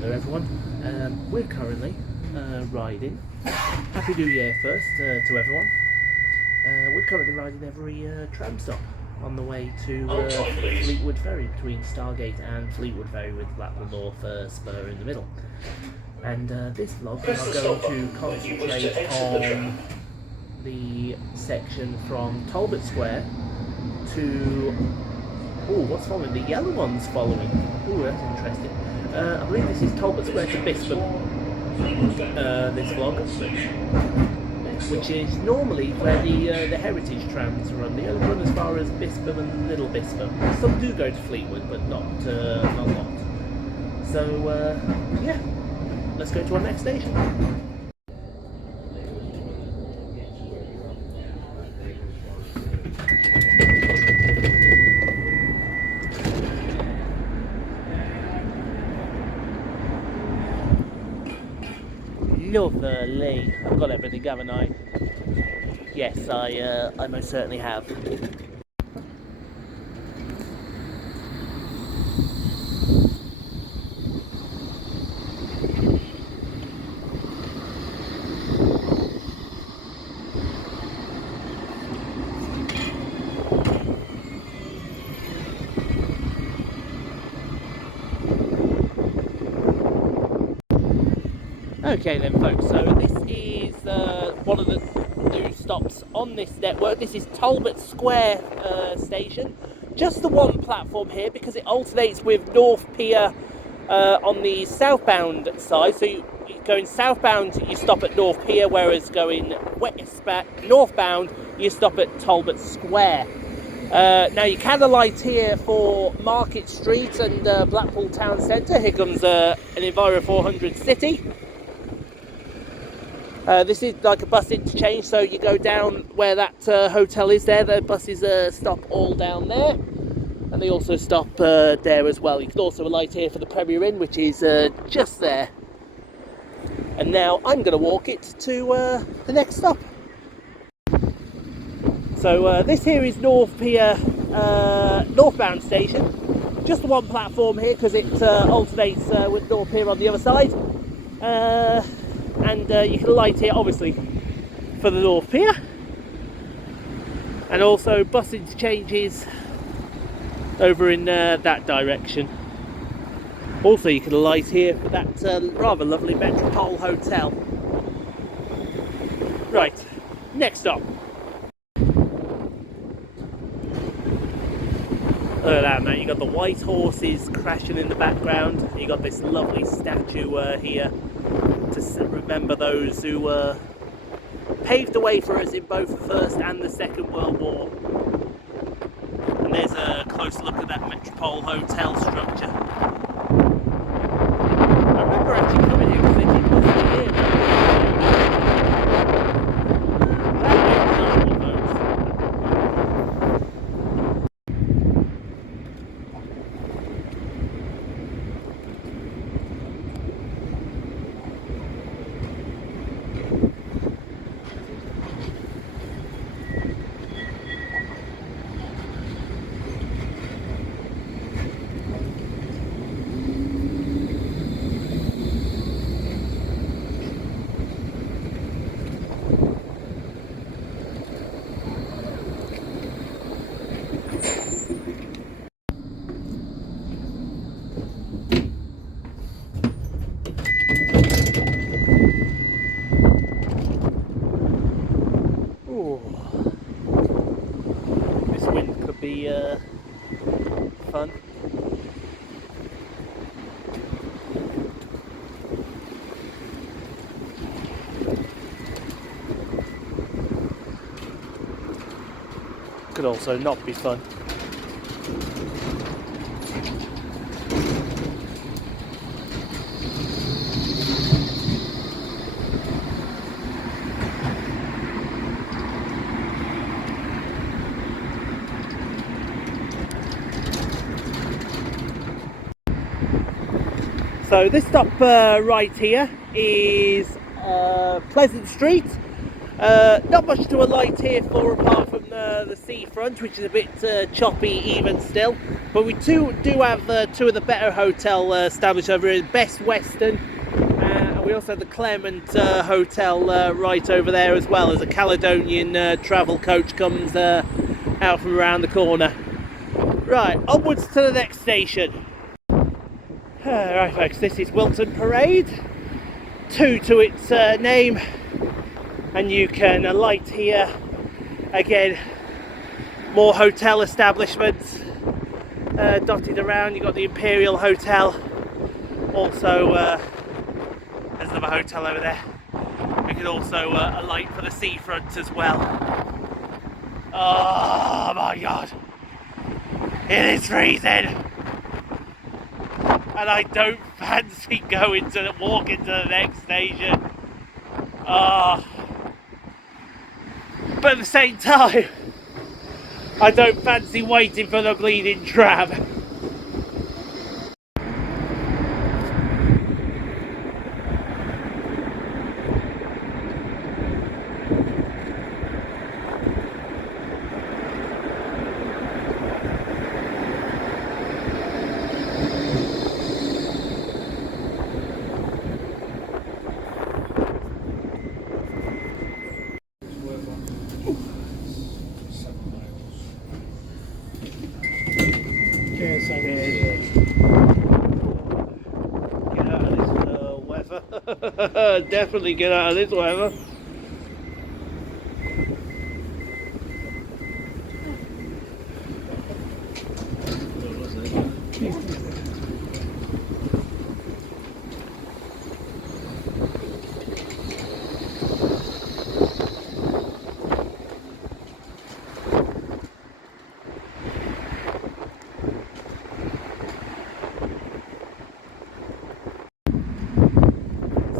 there everyone, we're currently riding, Happy New Year first to everyone, we're currently riding every tram stop on the way to Fleetwood Ferry, between Starr Gate and Fleetwood Ferry, with Blackpool North spur in the middle. And this vlog we are going to concentrate on the section from Talbot Square to... oh, what's following? The yellow one's following. Oh, that's interesting. I believe this is Talbot Square to Bispham, this vlog, which is normally where the heritage trams run. They only run as far as Bispham and Little Bispham. Some do go to Fleetwood, but not a lot. So, yeah, let's go to our next station. Lovely. I've got everything, haven't I? Yes, I most certainly have. Okay then folks, so this is one of the new stops on this network. This is Talbot Square station. Just the one platform here because it alternates with North Pier on the southbound side. So going southbound you stop at North Pier, whereas going northbound you stop at Talbot Square. Now you can alight here for Market Street and Blackpool Town Centre. Here comes an Enviro 400 City. This is like a bus interchange, so you go down where that hotel is there. The buses stop all down there, and they also stop there as well. You can also alight here for the Premier Inn, which is just there. And now I'm going to walk it to the next stop. So this here is North Pier northbound station. Just the one platform here because it alternates with North Pier on the other side. And you can alight here obviously for the North Pier, and also bus interchanges over in that direction. Also you can alight here for that rather lovely Metropole Hotel. Right, next stop. Look at that, man, you got the white horses crashing in the background. You got this lovely statue here to remember those who paved the way for us in both the First and the Second World War. And there's a close look at that Metropole Hotel structure. I remember actually coming here because they did bus me here. Fun. Could also not be fun. So this stop right here is Pleasant Street. Not much to alight here for apart from the seafront, which is a bit choppy even still. But we do have two of the better hotel established over here, Best Western, and we also have the Clement Hotel right over there, as well as a Caledonian travel coach comes out from around the corner. Right, onwards to the next station. Right folks, this is Wilton Parade, 2 to its name, and you can alight here. Again, more hotel establishments dotted around. You've got the Imperial Hotel, also there's another hotel over there. We can also alight for the seafront as well. Oh my god, it is freezing! And I don't fancy walking to the next station. But at the same time, I don't fancy waiting for the bleeding tram. Get out of this weather. Definitely get out of this weather.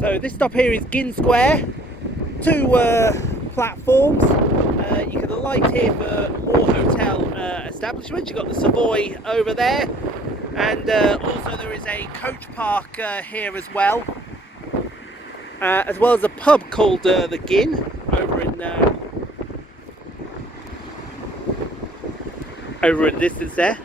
So this stop here is Gin Square, 2 platforms. You can alight here for more hotel establishments. You've got the Savoy over there, and also there is a coach park here as well as a pub called the Gin over in distance there.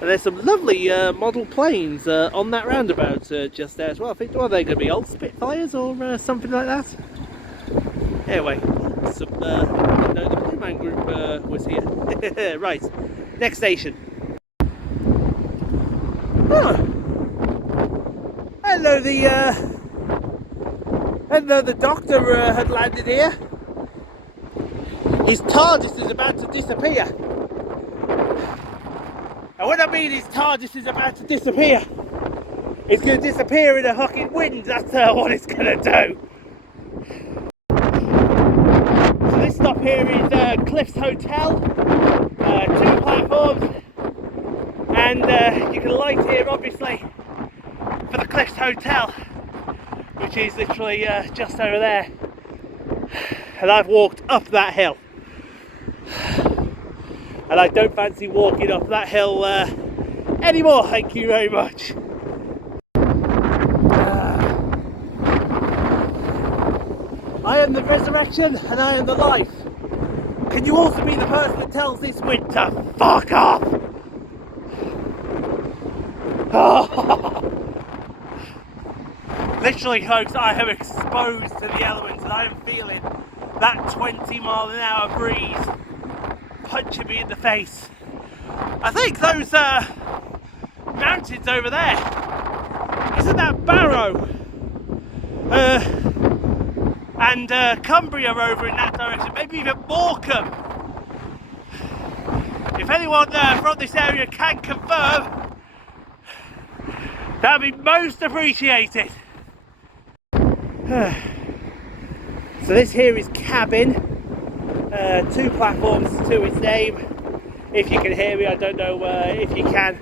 And there's some lovely model planes on that roundabout just there as well. I think, are they going to be old Spitfires or something like that? Anyway, the Blue Man Group was here. Right, next station. Oh. Hello, the Doctor had landed here. His TARDIS is about to disappear. And when I mean his TARDIS is about to disappear, it's going to disappear in a fucking wind. That's what it's going to do. So this stop here is Cliffs Hotel, 2 platforms, and you can light here obviously for the Cliffs Hotel, which is literally just over there. And I've walked up that hill. And I don't fancy walking up that hill anymore, thank you very much. I am the resurrection and I am the life. Can you also be the person that tells this wind to fuck off? Literally folks, I am exposed to the elements and I am feeling that 20-mile-an-hour breeze punching me in the face. I think those mountains over there, isn't that Barrow and Cumbria over in that direction, maybe even Morecambe. If anyone from this area can confirm, that would be most appreciated. So this here is Cabin. 2 platforms to its name. If you can hear me, I don't know if you can.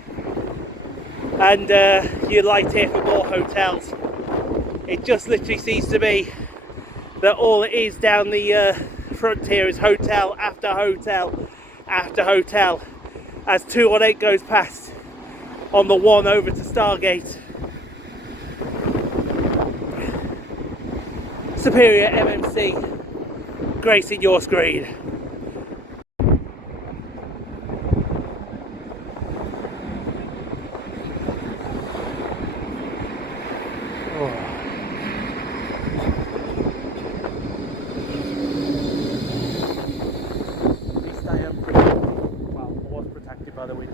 And you light here for more hotels. It just literally seems to be that all it is down the front here is hotel after hotel after hotel, as 218 goes past on the one over to Starr Gate. Superior MMC gracing your screen. By the wind.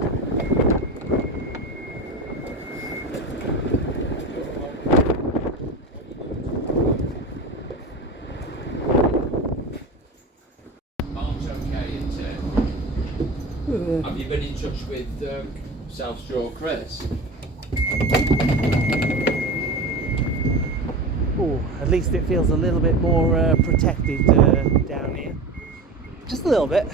Mark's okay, isn't it? Have you been in touch with South Shore Chris? Oh, at least it feels a little bit more protected down here. Just a little bit.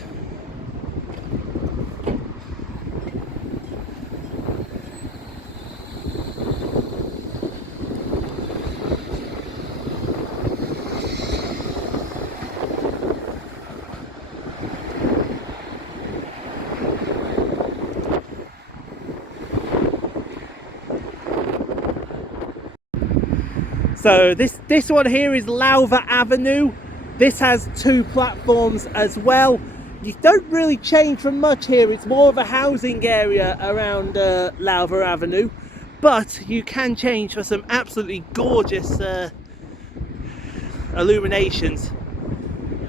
So this one here is Lowther Avenue. This has 2 platforms as well. You don't really change from much here. It's more of a housing area around Lowther Avenue, but you can change for some absolutely gorgeous illuminations,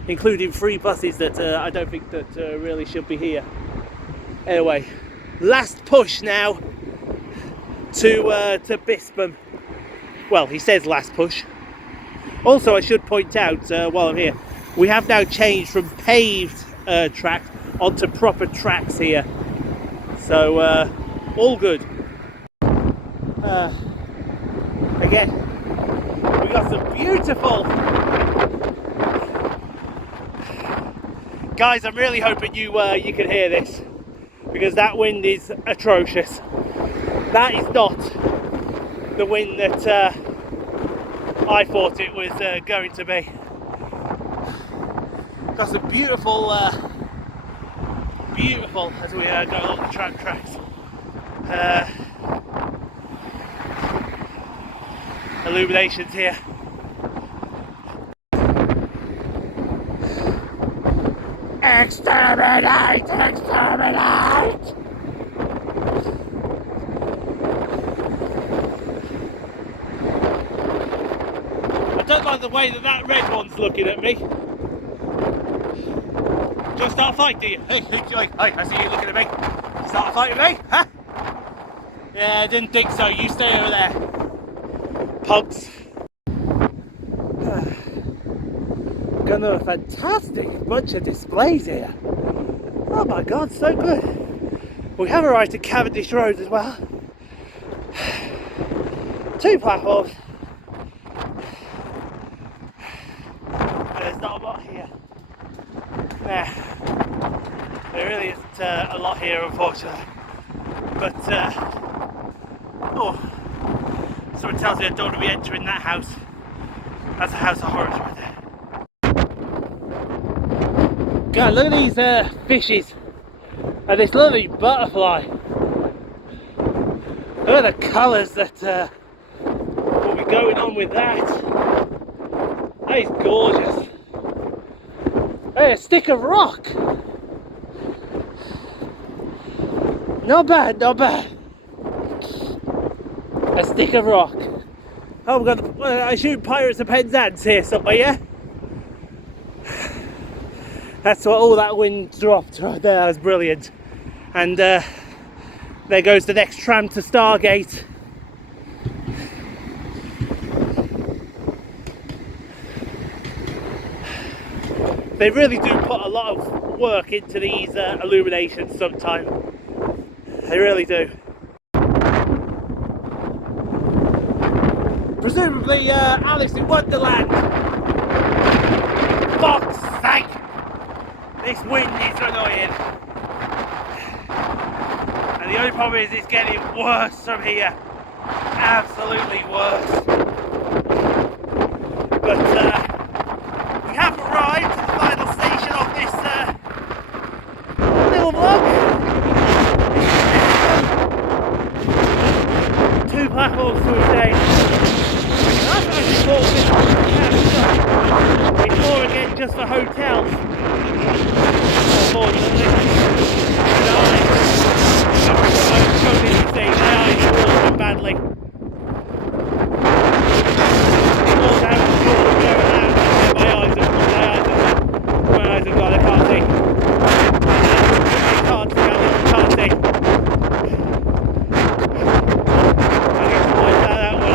including 3 buses that I don't think that really should be here. Anyway, last push now to Bispham. Well, he says last push. Also, I should point out while I'm here, we have now changed from paved track onto proper tracks here. So, all good. Again, we got some beautiful... Guys, I'm really hoping you can hear this, because that wind is atrocious. That is not the wind that I thought it was going to be. Got some beautiful as we go along the tram tracks. Illuminations here. Exterminate! Exterminate! I don't like the way that red one's looking at me. Do you want to start a fight, do you? Hey, I see you looking at me. Start a fight with me? Huh? Yeah, I didn't think so. You stay over there. Pugs. Got another fantastic bunch of displays here. Oh my god, so good. We have arrived at Cavendish Road as well. 2 platforms. There's not a lot here. Nah, there really isn't a lot here, unfortunately. But, oh, someone tells me I don't want to be entering that house. That's a house of horrors right there. God, look at these fishes and this lovely butterfly. Look at the colours that will be going on with that. That is gorgeous. Hey, a stick of rock. Not bad, not bad. A stick of rock. Oh, we've got I shoot Pirates of Penzance here somewhere, yeah? That's what all that wind dropped right there. That was brilliant. And there goes the next tram to Starr Gate. They really do put a lot of work into these illuminations sometimes. They really do. Presumably Alice in Wonderland. Fuck's sake! This wind is annoying. And the only problem is it's getting worse from here. Absolutely worse. But we have arrived at the final station of this little vlog. 2 Blackpool Tramway. That's actually called Bispham. It's more again just for hotels. Unfortunately. I'm struggling to see. My eyes are watering badly. All down the floor, going out. My eyes have gone. I can't see. I can't see.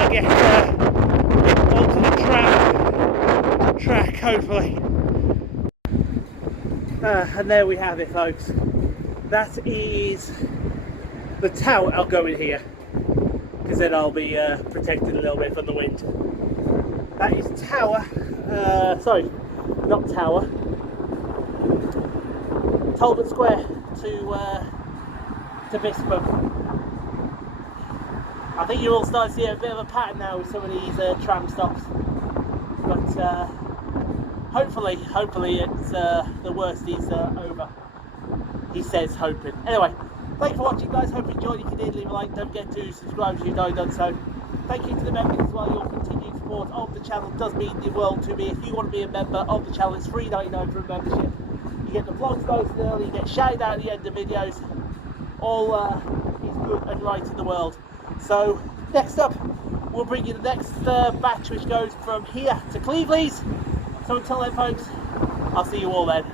Get onto the tram track, hopefully. And there we have it, folks. That is the tower. I'll go in here because then I'll be protected a little bit from the wind. That is tower. Sorry, not tower. Talbot Square to Bispham. I think you're all starting to see a bit of a pattern now with some of these tram stops, but hopefully it's the worst is over. He says hoping. Anyway, thank you for watching, guys. Hope you enjoyed. If you did, leave a like. Don't forget to subscribe if you've not done so. Thank you to the members as well. Your continued support of the channel does mean the world to me. If you want to be a member of the channel, it's $3.99 for a membership. You get the vlogs posted early, you get shouted out at the end of videos. All is good and right in the world. So next up, we'll bring you the next batch, which goes from here to Cleveland's. So until then, folks, I'll see you all then.